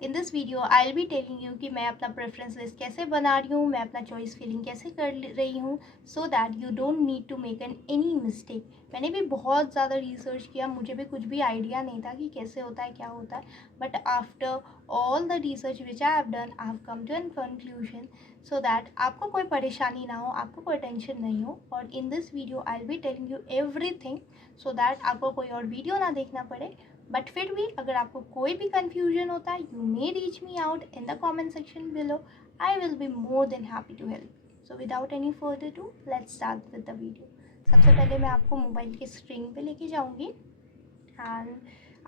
In this video I will be telling you कि मैं अपना प्रेफरेंस लिस्ट कैसे बना रही हूँ, मैं अपना चॉइस फिलिंग कैसे कर रही हूँ, so that you don't need to make an any mistake. मैंने भी बहुत ज़्यादा रिसर्च किया, मुझे भी कुछ भी आइडिया नहीं था कि कैसे होता है, क्या होता है, but after all the research which I have done I have come to an conclusion so that आपको कोई परेशानी ना हो, आपको कोई टेंशन नहीं हो। और in this video I will be telling you everything so that आपको कोई और वीडियो ना देखना पड़े। बट फिर भी अगर आपको कोई भी कन्फ्यूजन होता है, you may reach me out in the comment section below. I will be more than happy to help. So without any further do let's start with the video. सबसे पहले मैं आपको मोबाइल के स्क्रीन पे लेके जाऊंगी एंड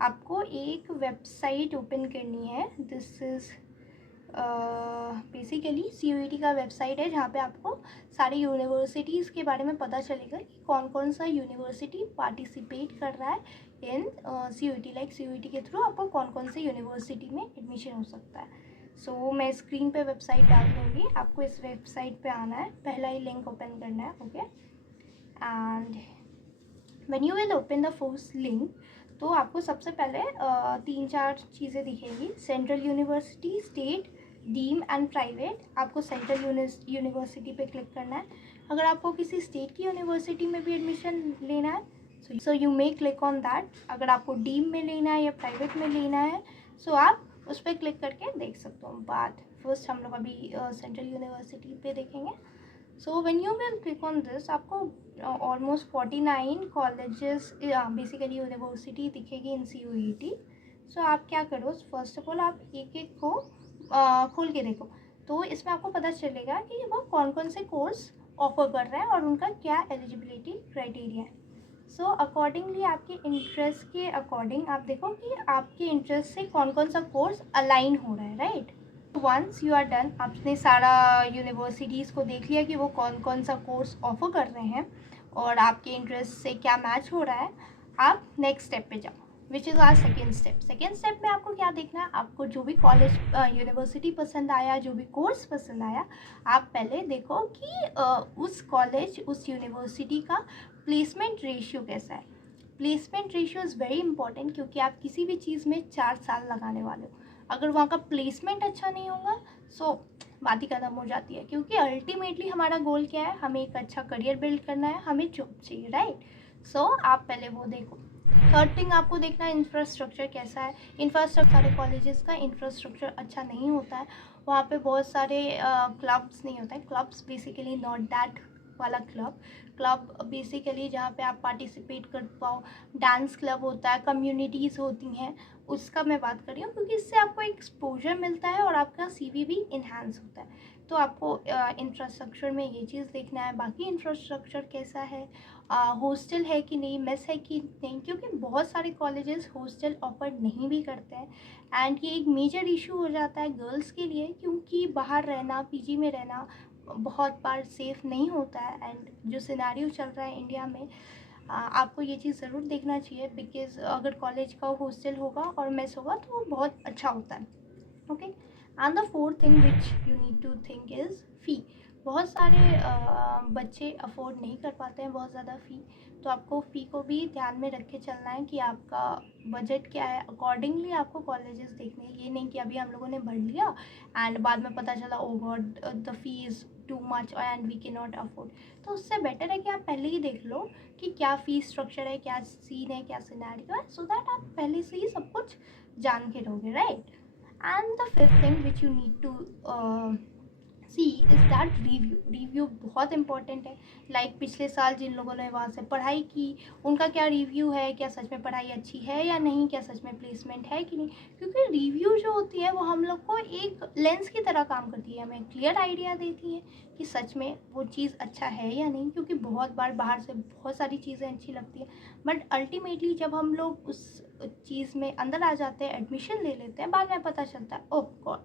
आपको एक वेबसाइट ओपन करनी है। दिस इज़ बेसिकली CUET का वेबसाइट है जहाँ पे आपको सारी यूनिवर्सिटीज़ के बारे में पता चलेगा कि कौन कौन सा यूनिवर्सिटी पार्टिसिपेट कर रहा है इन CUET। लाइक CUET के थ्रू आपको कौन कौन से यूनिवर्सिटी में एडमिशन हो सकता है। सो मैं स्क्रीन पे वेबसाइट डाल दूँगी, आपको इस वेबसाइट पे आना है, पहला ही लिंक ओपन करना है। Okay, and when you will open the first link तो आपको सबसे पहले 3-4 चीज़ें दिखेंगी। Central university, state, deem and private. आपको सेंट्रल यूनिवर्सिटी पे क्लिक करना है। अगर आपको किसी स्टेट की यूनिवर्सिटी में भी एडमिशन लेना है so you may click on that. अगर आपको डीम में लेना है या प्राइवेट में लेना है सो आप उस पर क्लिक करके देख सकते हो। बात फर्स्ट हम लोग अभी सेंट्रल यूनिवर्सिटी पे देखेंगे। So when you will click on this आपको ऑलमोस्ट 49 कॉलेजेस बेसिकली यूनिवर्सिटी दिखेगी इन CUET। सो आप क्या करो, फर्स्ट ऑफ ऑल आप एक एक को खोल के देखो तो इसमें आपको पता चलेगा कि वो कौन कौन से कोर्स ऑफर कर रहे हैं और उनका क्या एलिजिबिलिटी क्राइटेरिया है। सो अकॉर्डिंगली आपके इंटरेस्ट के अकॉर्डिंग आप देखो कि आपके इंटरेस्ट से कौन कौन सा कोर्स अलाइन हो रहा है, right. Once you are done, आपने सारा यूनिवर्सिटीज़ को देख लिया कि वो कौन कौन सा कोर्स ऑफर कर रहे हैं और आपके इंटरेस्ट से क्या मैच हो रहा है, आप नेक्स्ट स्टेप पे जाओ which is our second step. Second step में आपको क्या देखना है, आपको जो भी कॉलेज यूनिवर्सिटी पसंद आया, जो भी कोर्स पसंद आया, आप पहले देखो कि उस कॉलेज उस यूनिवर्सिटी का प्लेसमेंट रेशियो कैसा है। Placement ratio is very important क्योंकि आप किसी भी चीज़ में 4 साल लगाने वाले हो। अगर वहाँ का प्लेसमेंट अच्छा नहीं होगा सो बात ही ख़त्म हो जाती है, क्योंकि अल्टीमेटली हमारा गोल क्या है, हमें एक अच्छा करियर बिल्ड करना है, हमें जॉब चाहिए, राइट। सो आप पहले वो देखो। थर्ड थिंग आपको देखना है इंफ्रास्ट्रक्चर कैसा है। इंफ्रास्ट्रक्चर सारे कॉलेजेस का इंफ्रास्ट्रक्चर अच्छा नहीं होता है, वहाँ पे बहुत सारे क्लब्स नहीं होते हैं। क्लब्स बेसिकली नॉट दैट वाला क्लब बेसिकली जहाँ पे आप पार्टिसिपेट कर पाओ। डांस क्लब होता है, कम्युनिटीज़ होती हैं, उसका मैं बात कर रही हूँ क्योंकि इससे आपको एक्सपोजर मिलता है और आपका CV भी इन्हांस होता है। तो आपको इंफ्रास्ट्रक्चर में ये चीज़ देखना है। बाकी इंफ्रास्ट्रक्चर कैसा है, हॉस्टल है कि नहीं, मेस है कि नहीं, क्योंकि बहुत सारे कॉलेजेस हॉस्टल ऑफर नहीं भी करते हैं एंड ये एक मेजर इशू हो जाता है गर्ल्स के लिए, क्योंकि बाहर रहना, PG में रहना बहुत बार सेफ़ नहीं होता है। एंड जो सिनेरियो चल रहा है इंडिया में, आपको ये चीज़ ज़रूर देखना चाहिए बिकॉज़ अगर कॉलेज का हॉस्टल होगा और मेस होगा तो वो बहुत अच्छा होता है। Okay, and the fourth thing which you need to think is fee. बहुत सारे बच्चे अफोर्ड नहीं कर पाते हैं बहुत ज़्यादा फ़ी, तो आपको फ़ी को भी ध्यान में रख के चलना है कि आपका बजट क्या है, अकॉर्डिंगली आपको कॉलेजेस देखने हैं। ये नहीं कि अभी हम लोगों ने भर लिया एंड बाद में पता चला oh God the fee is too much and we can not afford. तो उससे बेटर है कि आप पहले ही देख लो कि क्या फ़ी स्ट्रक्चर है, क्या सीन है, क्या सिनेरियो है, सो दैट आप पहले से ही सब कुछ जान के रहोगे, right. And the fifth thing which you need to see is that review बहुत इंपॉर्टेंट है। लाइक पिछले साल जिन लोगों ने वहाँ से पढ़ाई की उनका क्या रिव्यू है, क्या सच में पढ़ाई अच्छी है या नहीं, क्या सच में प्लेसमेंट है कि नहीं। क्योंकि रिव्यू जो होती है वो हम लोग को एक लेंस की तरह काम करती है, हमें क्लियर आइडिया देती है कि सच में वो चीज़ अच्छा है या नहीं। क्योंकि बहुत बार बाहर से बहुत सारी चीज़ें अच्छी लगती हैं बट अल्टीमेटली जब हम लोग उस चीज़ में अंदर आ जाते हैं, एडमिशन ले लेते हैं, बाद में पता चलता है oh God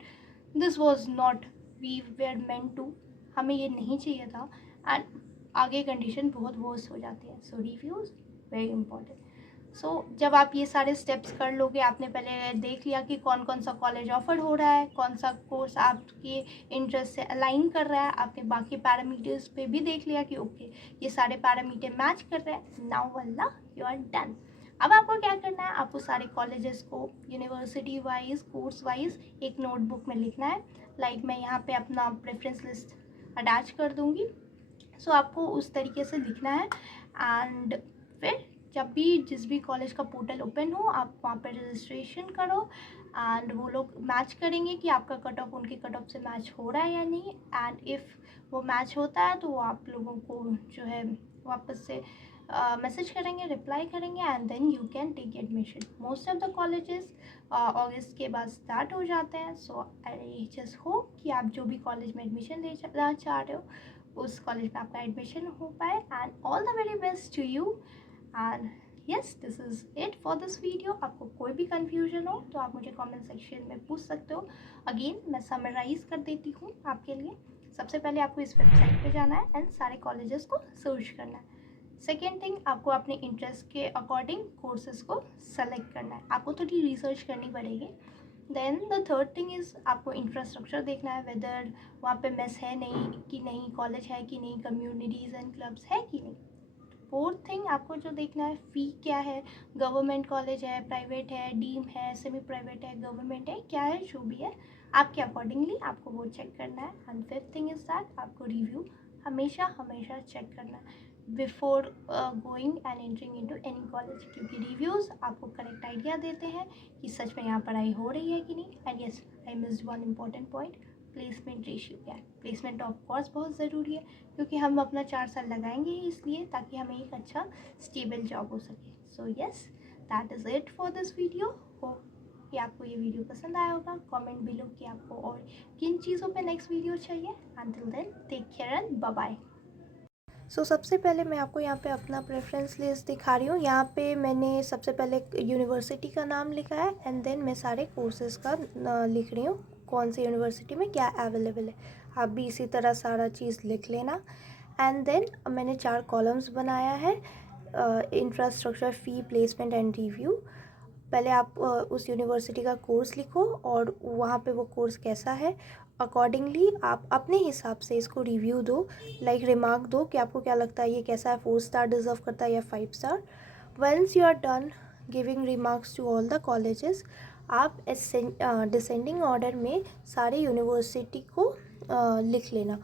this was not we were meant to, हमें ये नहीं चाहिए था एंड आगे कंडीशन बहुत वर्स हो जाती है। सो रिव्यूज़ वेरी इंपॉर्टेंट। सो जब आप ये सारे स्टेप्स कर लोगे, आपने पहले देख लिया कि कौन कौन सा कॉलेज ऑफर हो रहा है, कौन सा कोर्स आपके इंटरेस्ट से अलाइन कर रहा है, आपने बाकी पैरामीटर्स पे भी देख लिया कि ओके ये सारे पैरामीटर मैच कर रहे हैं, नाउ वाला यू आर डन। अब आपको क्या करना है, आपको सारे कॉलेजेस को यूनिवर्सिटी वाइज, कोर्स वाइज एक नोटबुक में लिखना है। लाइक मैं यहाँ पे अपना प्रेफरेंस लिस्ट अटैच कर दूँगी। सो आपको उस तरीके से लिखना है। एंड फिर जब भी जिस भी कॉलेज का पोर्टल ओपन हो, आप वहाँ पर रजिस्ट्रेशन करो एंड वो लोग मैच करेंगे कि आपका कट ऑफ उनके कट ऑफ से मैच हो रहा है या नहीं। एंड इफ़ वो मैच होता है तो वो आप लोगों को जो है वापस से मैसेज करेंगे, रिप्लाई करेंगे, and then you can take admission. Most of the colleges अगस्त के बाद स्टार्ट हो जाते हैं। सो आई जस्ट होप कि आप जो भी कॉलेज में एडमिशन लेना चाह रहे हो उस कॉलेज में आपका एडमिशन हो पाए। And all the very best to you. And yes, this is it for this video. आपको कोई भी कन्फ्यूजन हो तो आप मुझे कमेंट सेक्शन में पूछ सकते हो। अगेन मैं समराइज़ कर देती हूँ आपके लिए। सबसे पहले आपको इस वेबसाइट पे जाना है एंड सारे कॉलेजेस को सर्च करना है। सेकेंड थिंग, आपको अपने इंटरेस्ट के अकॉर्डिंग कोर्सेज को सेलेक्ट करना है। आपको थोड़ी रिसर्च करनी पड़ेगी। Then the third thing is आपको इंफ्रास्ट्रक्चर देखना है, वेदर वहाँ पे मेस है नहीं कि नहीं, कॉलेज है कि नहीं, कम्युनिटीज़ एंड क्लब्स है कि नहीं। फोर्थ थिंग आपको जो देखना है, फ़ी क्या है, गवर्नमेंट कॉलेज है, प्राइवेट है, डीम है, सेमी प्राइवेट है, गवर्नमेंट है, क्या है, जो भी है आपके अकॉर्डिंगली आपको वो चेक करना है। And fifth thing is that आपको रिव्यू हमेशा हमेशा चेक करना है before going and entering into any college, क्योंकि रिव्यूज़ आपको करेक्ट आइडिया देते हैं कि सच में यहाँ पढ़ाई हो रही है कि नहीं। And yes, I missed one important point, placement ratio क्या है। प्लेसमेंट ऑफ कोर्स बहुत ज़रूरी है, क्योंकि हम अपना 4 साल लगाएंगे ही इसलिए ताकि हमें एक अच्छा स्टेबल जॉब हो सके। So yes, that is it for this video. Hope कि आपको ये वीडियो पसंद आया होगा। कमेंट बिलो कि आपको और किन चीज़ों पे नेक्स्ट वीडियो चाहिए। Until then take care and bye bye. So सबसे पहले मैं आपको यहाँ पे अपना प्रेफरेंस लिस्ट दिखा रही हूँ। यहाँ पे मैंने सबसे पहले यूनिवर्सिटी का नाम लिखा है एंड देन मैं सारे कोर्सेज़ का लिख रही हूँ, कौन सी यूनिवर्सिटी में क्या अवेलेबल है। आप भी इसी तरह सारा चीज़ लिख लेना। एंड देन मैंने 4 कॉलम्स बनाया है, infrastructure, fee, placement and review. पहले आप उस यूनिवर्सिटी का कोर्स लिखो और वहाँ पे वो कोर्स कैसा है, अकॉर्डिंगली आप अपने हिसाब से इसको रिव्यू दो, लाइक रिमार्क दो कि आपको क्या लगता है ये कैसा है, 4 स्टार डिज़र्व करता है या 5 star. Once you are done giving remarks to all the colleges, आप डिसेंडिंग ऑर्डर में सारे यूनिवर्सिटी को लिख लेना।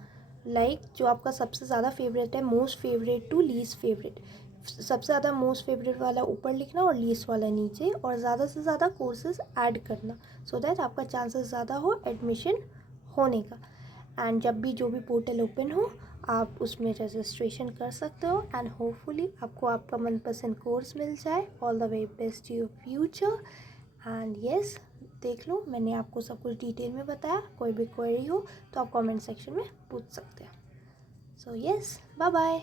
लाइक जो आपका सबसे ज़्यादा फेवरेट है, most favourite to least favourite. सबसे ज़्यादा मोस्ट फेवरेट वाला ऊपर लिखना और लीस्ट वाला नीचे, और ज़्यादा से ज़्यादा कोर्सेज ऐड करना सो दैट आपका चांसेस ज़्यादा हो एडमिशन होने का। एंड जब भी जो भी पोर्टल ओपन हो आप उसमें रजिस्ट्रेशन कर सकते हो एंड होपफुली आपको आपका मनपसंद कोर्स मिल जाए। All the very best your future. And yes, देख लो मैंने आपको सब कुछ डिटेल में बताया। कोई भी क्वेरी हो तो आप कमेंट सेक्शन में पूछ सकते हैं। So yes, bye bye.